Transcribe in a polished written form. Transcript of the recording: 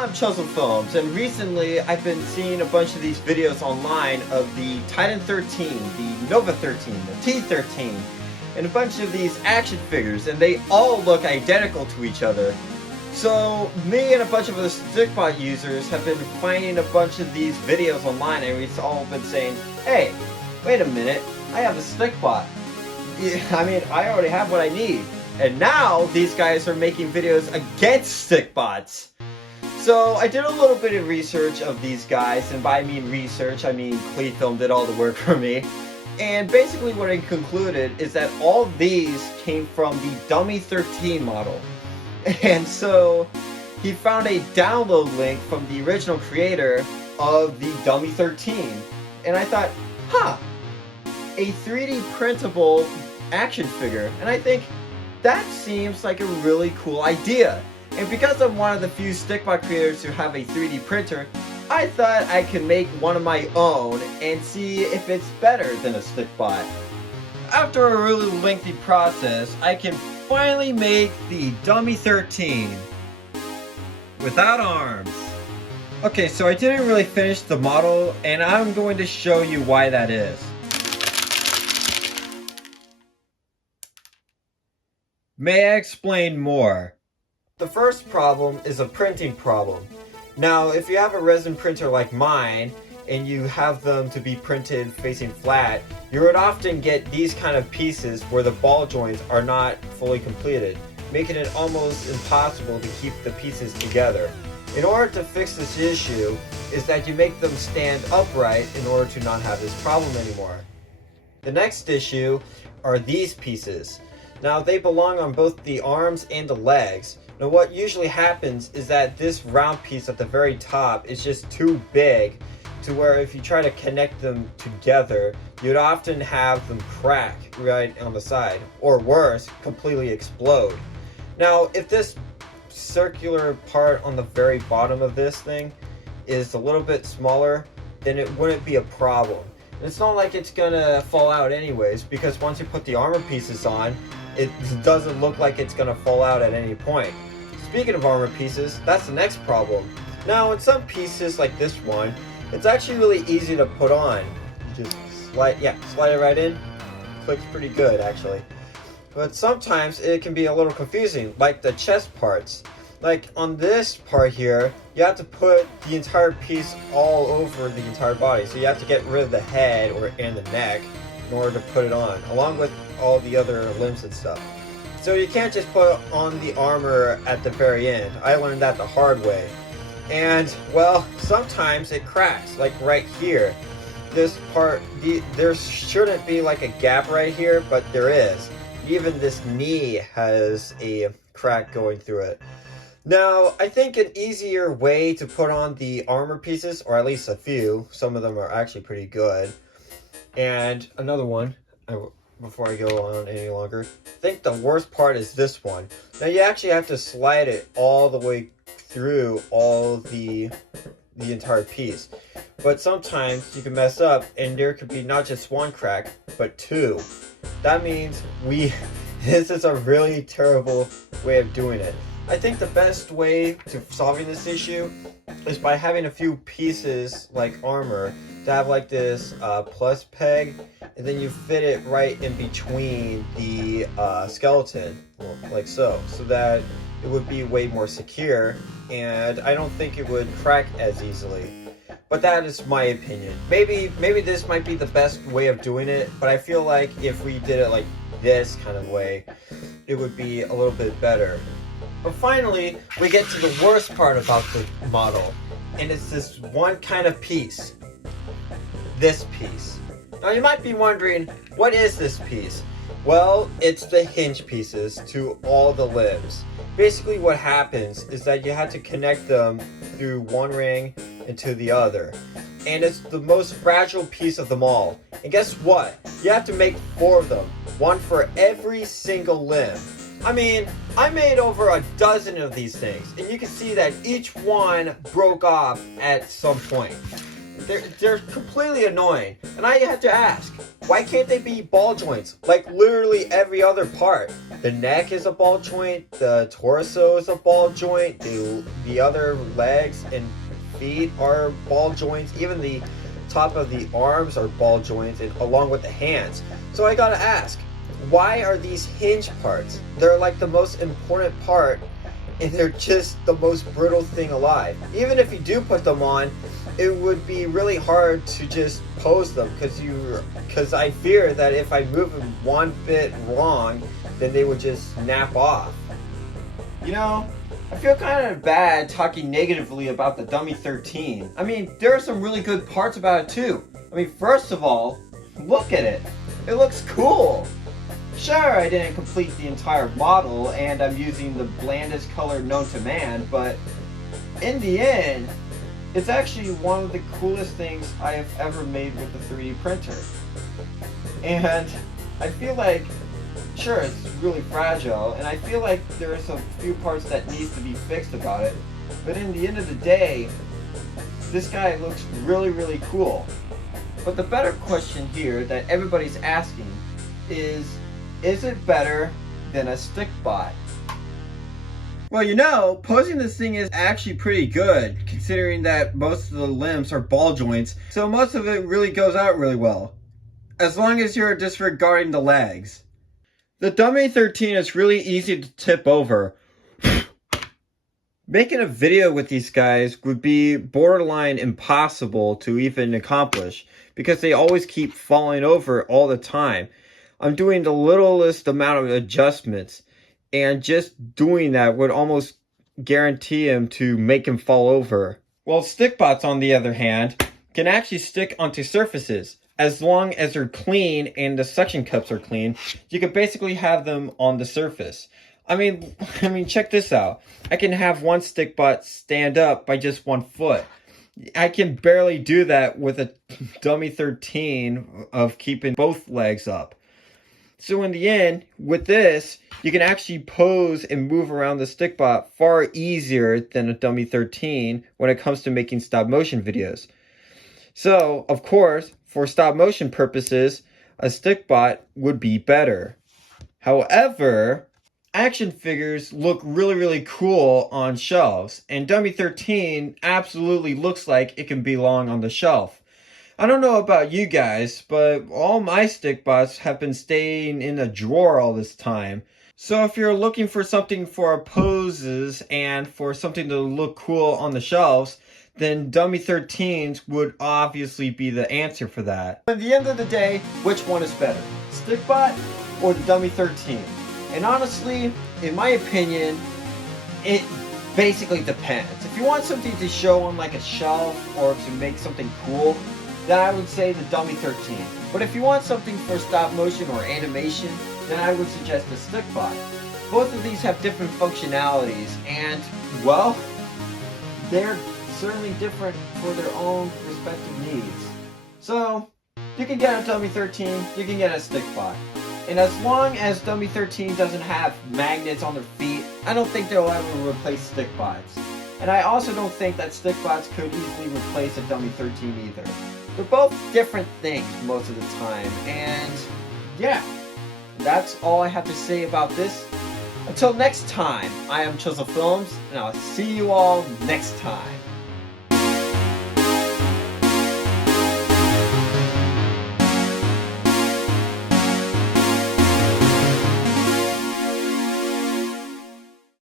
I'm Chuzzle Films, and recently I've been seeing a bunch of these videos online of the Titan 13, the Nova 13, the T13, and a bunch of these action figures, and they all look identical to each other. So me and a bunch of other Stikbot users have been finding a bunch of these videos online, and we've all been saying, hey, wait a minute, I have a Stikbot. I mean, I already have what I need. And now these guys are making videos against Stikbots. So I did a little bit of research of these guys, and by I mean research, I mean Cleefilm did all the work for me. And basically what I concluded is that all these came from the Dummy 13 model. And so he found a download link from the original creator of the Dummy 13. And I thought, huh, a 3D printable action figure. And I think, that seems like a really cool idea. And because I'm one of the few Stikbot creators who have a 3D printer, I thought I could make one of my own and see if it's better than a Stikbot. After a really lengthy process, I can finally make the Dummy 13 without arms. Okay, so I didn't really finish the model, and I'm going to show you why that is. May I explain more? The first problem is a printing problem. Now, if you have a resin printer like mine, and you have them to be printed facing flat, you would often get these kind of pieces where the ball joints are not fully completed, making it almost impossible to keep the pieces together. In order to fix this issue, is that you make them stand upright in order to not have this problem anymore. The next issue are these pieces. Now, they belong on both the arms and the legs. Now, what usually happens is that this round piece at the very top is just too big to where if you try to connect them together, you'd often have them crack right on the side, or worse, completely explode. Now, if this circular part on the very bottom of this thing is a little bit smaller, then it wouldn't be a problem. And it's not like it's gonna fall out anyways, because once you put the armor pieces on, it doesn't look like it's gonna fall out at any point. Speaking of armor pieces, that's the next problem. Now, in some pieces like this one, it's actually really easy to put on. Just slide it right in. Clicks pretty good, actually. But sometimes it can be a little confusing, like the chest parts. Like on this part here, you have to put the entire piece all over the entire body. So you have to get rid of the head and the neck in order to put it on, along with all the other limbs and stuff. So you can't just put on the armor at the very end. I learned that the hard way. And, well, sometimes it cracks, like right here. This part, there shouldn't be like a gap right here, but there is. Even this knee has a crack going through it. Now, I think an easier way to put on the armor pieces, or at least a few, some of them are actually pretty good. And another one, before I go on any longer, I think the worst part is this one. Now, you actually have to slide it all the way through all the entire piece. But sometimes you can mess up, and there could be not just one crack, but two. That means this is a really terrible way of doing it. I think the best way to solving this issue is by having a few pieces like armor to have like this plus peg, and then you fit it right in between the skeleton, like so that it would be way more secure, and I don't think it would crack as easily. But that is my opinion. Maybe this might be the best way of doing it, but I feel like if we did it like this kind of way, it would be a little bit better. But finally, we get to the worst part about the model, and it's this one kind of piece. This piece. Now you might be wondering, what is this piece? Well, it's the hinge pieces to all the limbs. Basically what happens is that you have to connect them through one ring into the other. And it's the most fragile piece of them all. And guess what? You have to make 4 of them. One for every single limb. I mean, I made over a dozen of these things, and you can see that each one broke off at some point. They're completely annoying. And I had to ask, why can't they be ball joints? Like literally every other part. The neck is a ball joint, the torso is a ball joint, the other legs and feet are ball joints, even the top of the arms are ball joints, and along with the hands. So I gotta ask, why are these hinge parts? They're like the most important part, and they're just the most brittle thing alive. Even if you do put them on, it would be really hard to just pose them, because I fear that if I move them one bit wrong, then they would just snap off. You know, I feel kind of bad talking negatively about the Dummy 13. I mean, there are some really good parts about it too. I mean, first of all, look at it. It looks cool. Sure, I didn't complete the entire model, and I'm using the blandest color known to man, but in the end, it's actually one of the coolest things I have ever made with the 3D printer. And I feel like, sure, it's really fragile, and I feel like there's a few parts that needs to be fixed about it, but in the end of the day, this guy looks really, really cool. But the better question here that everybody's asking is it better than a Stikbot? Well, you know, posing this thing is actually pretty good, considering that most of the limbs are ball joints, so most of it really goes out really well, as long as you're disregarding the legs. The Dummy 13 is really easy to tip over. Making a video with these guys would be borderline impossible to even accomplish, because they always keep falling over all the time. I'm doing the littlest amount of adjustments, and just doing that would almost guarantee him to make him fall over. Well, Stikbots, on the other hand, can actually stick onto surfaces. As long as they're clean and the suction cups are clean, you can basically have them on the surface. I mean, check this out. I can have one Stikbot stand up by just 1 foot. I can barely do that with a Dummy 13 of keeping both legs up. So in the end, with this, you can actually pose and move around the Stikbot far easier than a Dummy 13 when it comes to making stop motion videos. So, of course, for stop motion purposes, a Stikbot would be better. However, action figures look really, really cool on shelves, and Dummy 13 absolutely looks like it can belong on the shelf. I don't know about you guys, but all my Stikbots have been staying in a drawer all this time. So if you're looking for something for poses and for something to look cool on the shelves, then Dummy 13s would obviously be the answer for that. At the end of the day, which one is better? Stikbot or the Dummy 13? And honestly, in my opinion, it basically depends. If you want something to show on like a shelf or to make something cool, then I would say the Dummy 13. But if you want something for stop motion or animation, then I would suggest the Stikbot. Both of these have different functionalities, and, well, they're certainly different for their own respective needs. So, you can get a Dummy 13, you can get a Stikbot. And as long as Dummy 13 doesn't have magnets on their feet, I don't think they'll ever replace Stikbots. And I also don't think that Stikbots could easily replace a Dummy 13 either. They're both different things most of the time, and yeah, that's all I have to say about this. Until next time, I am Chisel Films, and I'll see you all next time.